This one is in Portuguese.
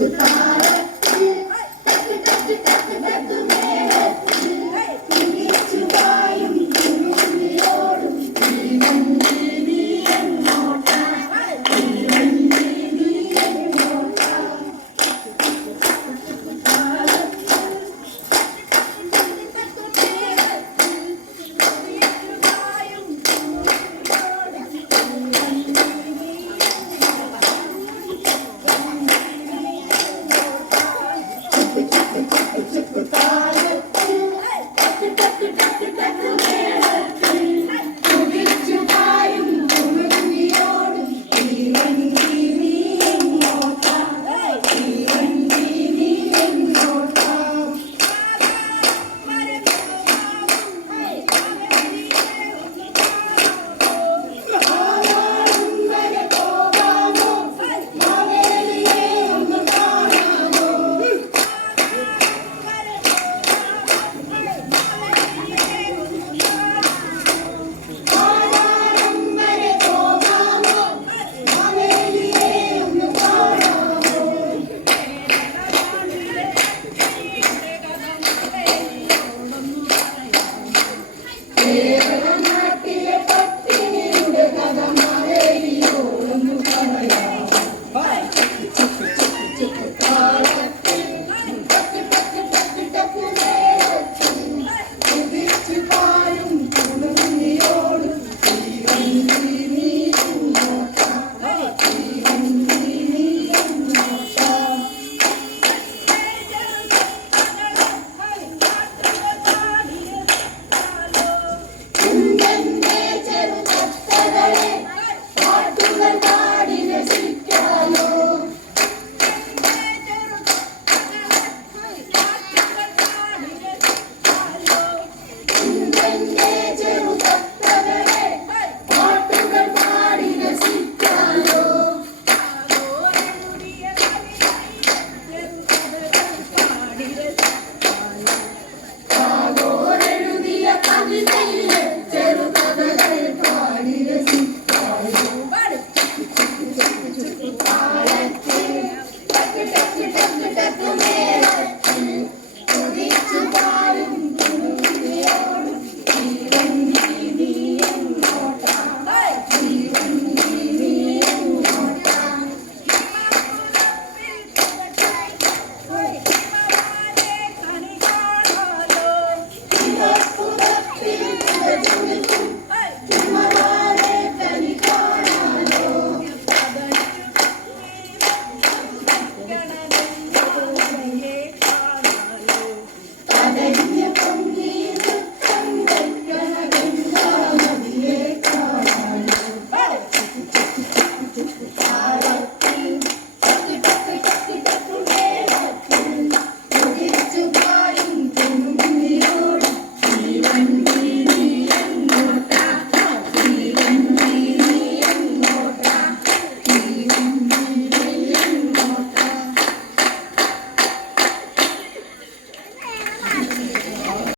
Obrigada.